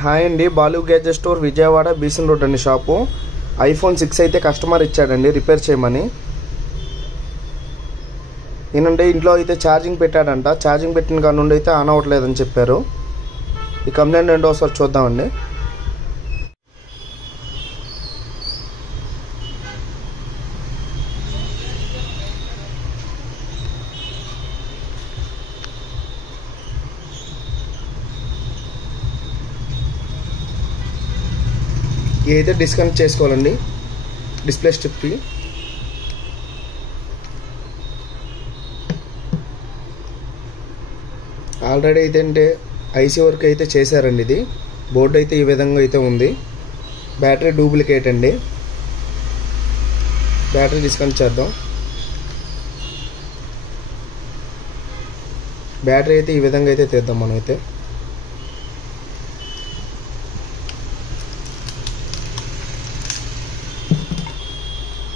Hi అండి, Balu gadget store Vijayawada Besant road అండి shop. IPhone 6 అయితే కస్టమర్ ఇచ్చాడండి రిపేర్ చేయమని. ఈయనంటే ఇంట్లో అయితే ఛార్జింగ్ పెట్టాడంట. ఛార్జింగ్ పెట్టిన కాడ నుండి అయితే ఆన్ అవ్వట్లేదని చెప్పారు. ఈ కంప్లైంట్ ఏంటో ఒకసారి చూద్దామండి. ఇదైతే డిస్కనెక్ట్ చేసుకోవాలండి డిస్ప్లే స్ట్రిప్కి. ఆల్రెడీ అయితే అంటే ఐసీ వర్క్ అయితే చేశారండి. ఇది బోర్డు అయితే ఈ విధంగా అయితే ఉంది. బ్యాటరీ డూప్లికేట్ అండి. బ్యాటరీ డిస్కనెక్ట్ చేద్దాం. బ్యాటరీ అయితే ఈ విధంగా అయితే తీద్దాం మనం అయితే.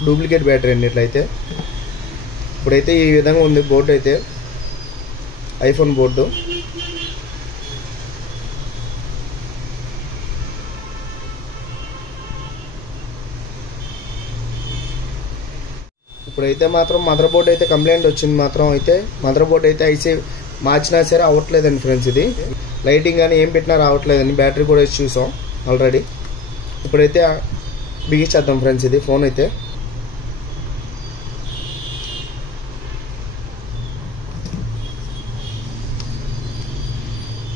డూప్లికేట్ బ్యాటరీ అండి ఇట్లయితే. ఇప్పుడైతే ఈ విధంగా ఉంది బోర్డు అయితే, ఐఫోన్ బోర్డు. ఇప్పుడైతే మాత్రం మదర్ బోర్డు అయితే కంప్లైంట్ వచ్చింది. మాత్రం అయితే మదర్ బోర్డు అయితే ఐసీ మార్చినా సరే అవ్వట్లేదండి ఫ్రెండ్స్. ఇది లైటింగ్ కానీ ఏం పెట్టినా రావట్లేదండి. బ్యాటరీ కూడా చూసాం ఆల్రెడీ. ఇప్పుడైతే బిగించేద్దాం ఫ్రెండ్స్ ఇది ఫోన్ అయితే.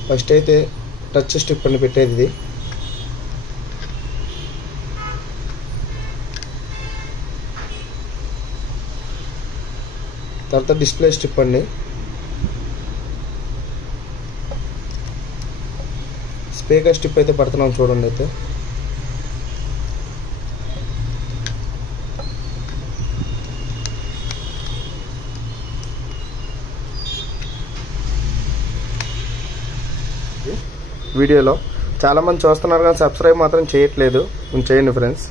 ఫస్ట్ అయితే టచ్ స్ట్రిప్ అని పెట్టేది ఇది. తర్వాత డిస్ప్లే స్ట్రిప్ అండి. స్పీకర్ స్ట్రిప్ అయితే పడుతున్నాం చూడండి అయితే. వీడియోలో చాలామంది చూస్తున్నారు కానీ సబ్స్క్రైబ్ మాత్రం చేయట్లేదు. చేయండి ఫ్రెండ్స్.